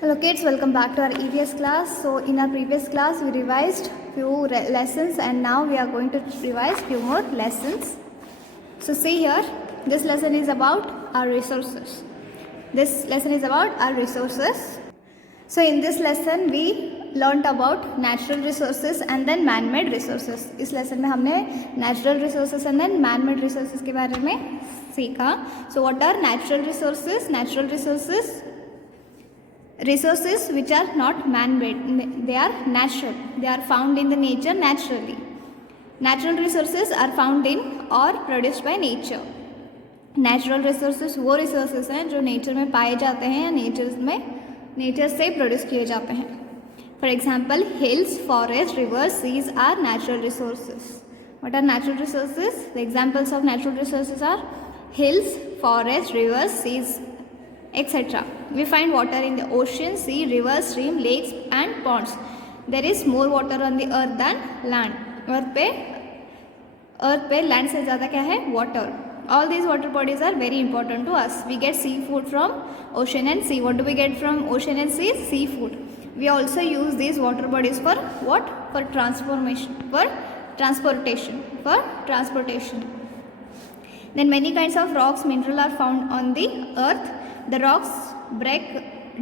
Hello kids, welcome back to our EVS class. So in our previous class we revised few lessons and now we are going to revise few more lessons. So see here, this lesson is about our resources. So in this lesson we learnt about natural resources and then man-made resources. इस lesson में हमने natural resources and then man-made resources के बारे में सीखा. So what are natural resources? Resources which are not man-made, they are natural, they are found in the nature naturally. Natural resources are found in or produced by nature. Natural resources वो resources हैं जो nature में पाए जाते हैं या nature से produce किए जाते हैं. For example, hills, forests, rivers, seas are natural resources. What are natural resources? The examples of natural resources are hills, forests, rivers, seas, etc. We find water in the ocean, sea, rivers, stream, lakes and ponds. There is more water on the earth than land. earth पे land से ज़्यादा क्या है? Water. All these water bodies are very important to us. We get seafood from ocean and sea. What do we get from ocean and sea? Seafood. We also use these water bodies for what? For transportation. Then many kinds of rocks, mineral are found on the earth. The rocks break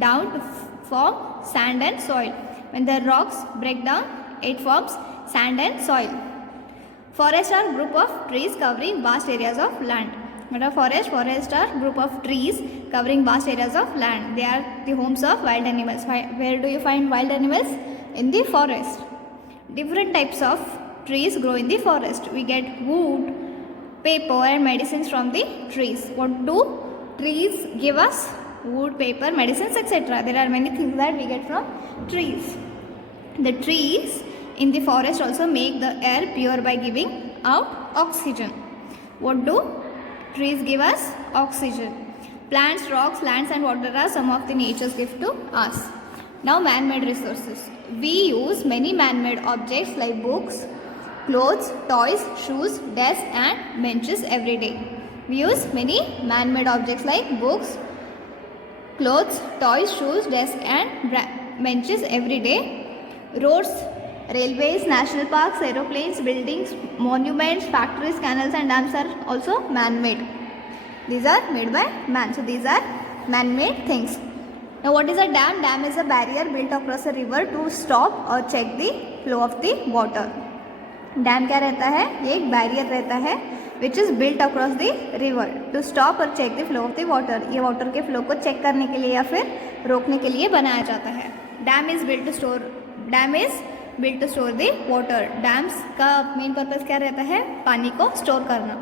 down to form sand and soil. When the rocks break down, it forms sand and soil. Forests are group of trees covering vast areas of land. What are forests? Forests are group of trees covering vast areas of land. They are the homes of wild animals. Where do you find wild animals? In the forest. Different types of trees grow in the forest. We get wood, paper and medicines from the trees. What do trees give us? Wood, paper, medicines, etc. There are many things that we get from trees. The trees in the forest also make the air pure by giving out oxygen. What do trees give us? Oxygen. Plants, rocks, lands and water are some of the nature's gift to us. Now man-made resources. We use many man-made objects like books, clothes, toys, shoes, desks and benches every day. We use many man-made objects like books, clothes, toys, shoes, desks and benches every day. Roads, railways, national parks, aeroplanes, buildings, monuments, factories, canals and dams are also man-made. These are made by man. So these are man-made things. Now what is a dam? Dam is a barrier built across a river to stop or check the flow of the water. Dam क्या रहता है? ये एक barrier रहता है which is built across the river to stop और check the flow of the water. ये water के फ्लो को चेक करने के लिए या फिर रोकने के लिए बनाया जाता है. Dam is built to store the water. Dams का मेन पर्पज़ क्या रहता है? पानी को स्टोर करना.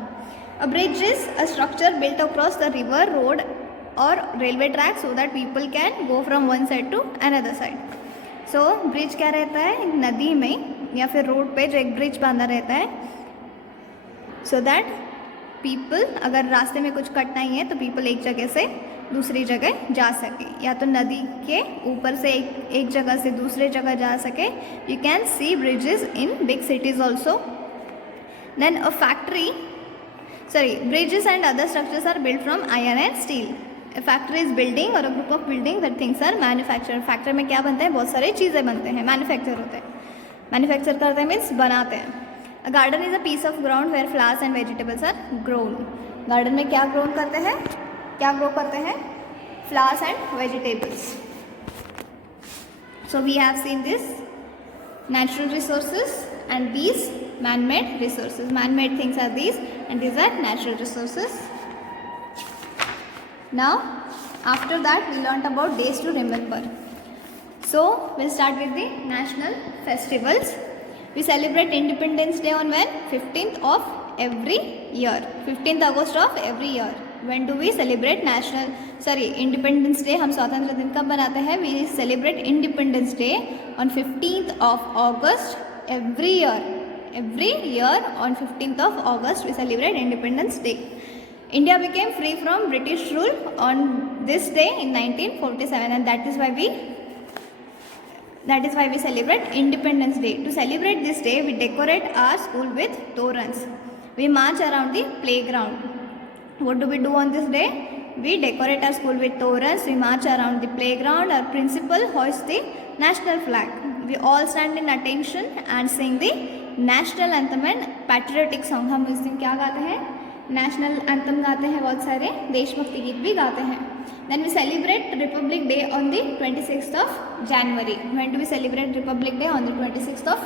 A bridge is a structure built across the river, road और railway track so that people can go from one side to another side. So bridge क्या रहता है? नदी में या फिर रोड पे जो एक ब्रिज बांधा रहता है सो दैट पीपल, अगर रास्ते में कुछ कटना ही है तो पीपल एक जगह से दूसरी जगह जा सके, या तो नदी के ऊपर से एक जगह से दूसरे जगह जा सके. You can see bridges in big cities also. Then a bridges and other structures are built from iron and steel. A factory is building or a group of building that things are manufactured. Factory में क्या बनता है? बहुत सारी चीज़ें बनते हैं, manufacture होते हैं. मैन्युफैक्चर करते हैं मीन्स बनाते हैं. A garden is a piece of ground where flowers and vegetables are grown. Garden में क्या ग्रो करते हैं? Flowers and vegetables. So we have seen this natural resources and these man-made resources. Man-made things are these and these are natural resources. Now after that we learnt about days to remember. So we'll start with the national festivals. We celebrate Independence Day on when? 15th of every year. 15th August of every year. When do we celebrate Independence Day? हम स्वतंत्र दिन कब मनाते हैं? We celebrate Independence Day on 15th of August every year. Every year on 15th of August we celebrate Independence Day. India became free from British rule on this day in 1947 and that is why we celebrate Independence Day. To celebrate this day, we decorate our school with torans. We march around the playground. What do we do on this day? we decorate our school with torans, we march around the playground, our principal hoists the national flag. We all stand in attention and sing the national anthem and patriotic song. हम इस दिन क्या गाते हैं? National anthem गाते हैं, बहुत सारे देशभक्ति गीत भी गाते हैं. Then we celebrate Republic Day on the 26th of January. When do we celebrate Republic Day? On the 26th of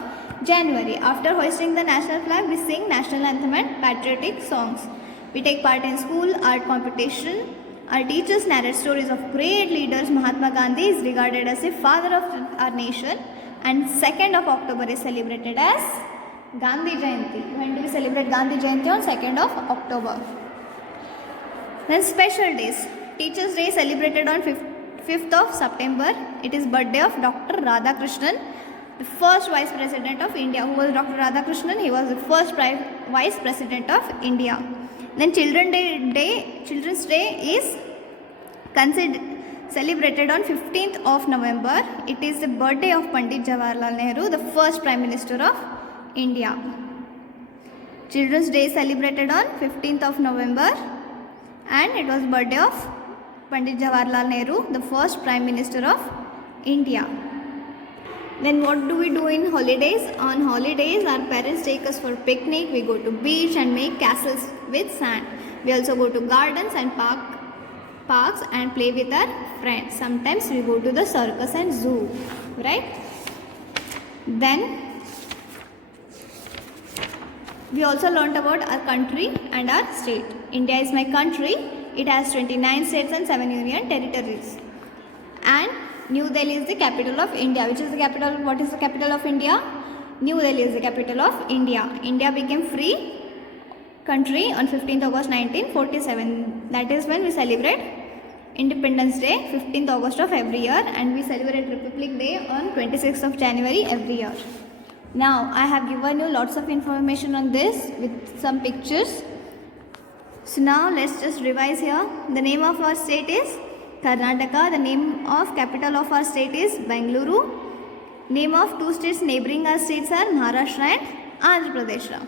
January. After hoisting the national flag, we sing national anthem and patriotic songs. We take part in school art competition. Our teachers narrate stories of great leaders. Mahatma Gandhi is regarded as the father of our nation, and 2nd of October is celebrated as Gandhi Jayanti. When do we celebrate Gandhi Jayanti? On 2nd of October. Then special days. Teachers Day celebrated on 5th of September. It is birthday of Dr. Radhakrishnan, the first Vice President of India. Who was Dr. Radhakrishnan? He was the first Vice President of India. Then Children's Day is celebrated on 15th of November. It is the birthday of Pandit Jawaharlal Nehru, the first Prime Minister of India. Children's Day is celebrated on 15th of November, and it was birthday of Pandit Jawaharlal Nehru, the first Prime Minister of India. Then what do we do in holidays? On holidays, our parents take us for picnic. We go to beach and make castles with sand. We also go to gardens and parks and play with our friends. Sometimes we go to the circus and zoo, right? Then we also learnt about our country and our state. India is my country. It has 29 states and 7 union territories. And New Delhi is the capital of India. Which is the capital? What is the capital of India? New Delhi is the capital of India. India became free country on 15th August 1947. That is when we celebrate Independence Day, 15th August of every year, and we celebrate Republic Day on 26th of January every year. Now I have given you lots of information on this with some pictures. So now let's just revise here. The name of our state is Karnataka. The name of capital of our state is Bengaluru. Name of two states neighboring our states are Maharashtra and Andhra Pradesh.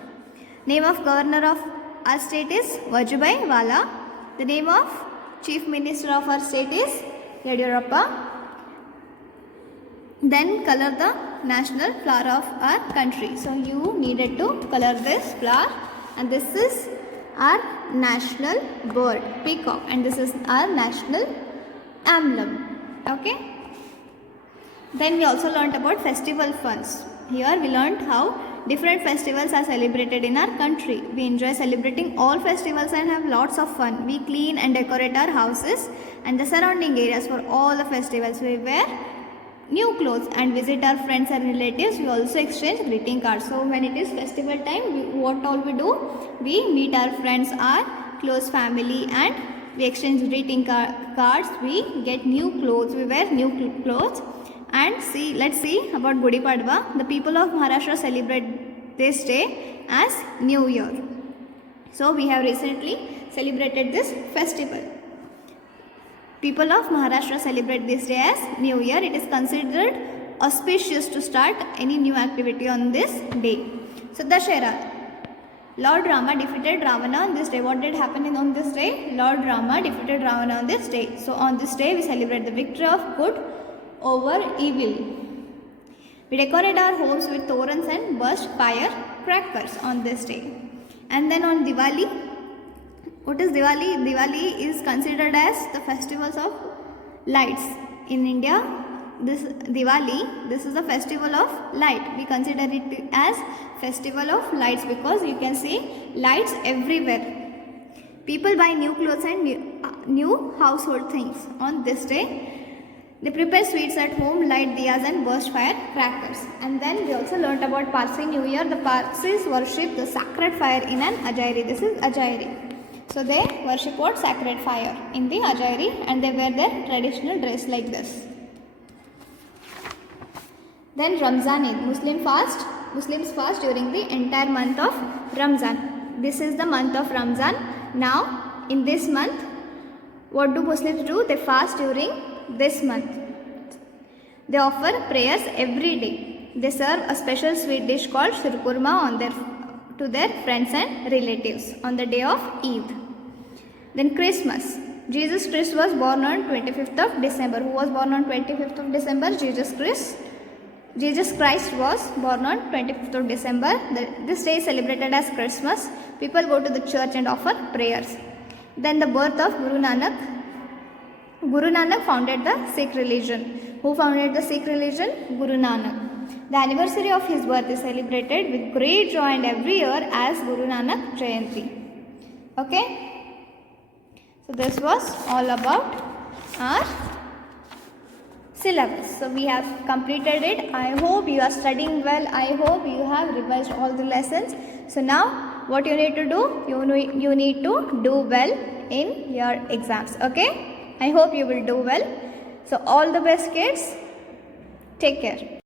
Name of governor of our state is Vajubhai Vala. The name of chief minister of our state is Yediyurappa. Then color the national flower of our country. So you needed to color this flower, and this is our national bird, peacock, and this is our national emblem. Okay. Then we also learnt about festival funs. Here we learnt how different festivals are celebrated in our country. We enjoy celebrating all festivals and have lots of fun. We clean and decorate our houses and the surrounding areas for all the festivals. We wear new clothes and visit our friends and relatives. We also exchange greeting cards. So when it is festival time, what all we do? We meet our friends, our close family, and we exchange greeting cards. We get new clothes. We wear new clothes. And let's see about Gudi Padwa. The people of Maharashtra celebrate this day as New Year. So we have recently celebrated this festival. People of Maharashtra celebrate this day as New Year. It is considered auspicious to start any new activity on this day. So Dashera, Lord Rama defeated Ravana on this day. What did happen on this day? Lord Rama defeated Ravana on this day. So on this day we celebrate the victory of good over evil. We decorate our homes with torans and burst firecrackers on this day. And then on Diwali, what is Diwali? Diwali is considered as the festivals of lights. In India, this Diwali, this is a festival of light. We consider it as festival of lights because you can see lights everywhere. People buy new clothes and new household things on this day. They prepare sweets at home, light diyas and burst firecrackers. And then we also learnt about Parsi New Year. The Parsis worship the sacred fire in an Ajairi. This is Ajairi. So they worship what? Sacred fire in the Ajairi, and they wear their traditional dress like this. Then Ramzan Eid. Muslims fast during the entire month of Ramzan. This is the month of Ramzan. Now in this month, what do Muslims do? They fast during this month. They offer prayers every day. They serve a special sweet dish called shirkurma to their friends and relatives on the day of Eid. Then Christmas. Jesus Christ was born on 25th of December. Who was born on 25th of December? Jesus Christ. Jesus Christ was born on 25th of December. This day is celebrated as Christmas. People go to the church and offer prayers. Then the birth of Guru Nanak. Guru Nanak founded the Sikh religion. Who founded the Sikh religion? Guru Nanak. The anniversary of his birth is celebrated with great joy and every year as Guru Nanak Jayanti. Okay? So this was all about our syllabus. So we have completed it. I hope you are studying well. I hope you have revised all the lessons. So now what you need to do? You need to do well in your exams. Okay? I hope you will do well. So all the best, kids. Take care.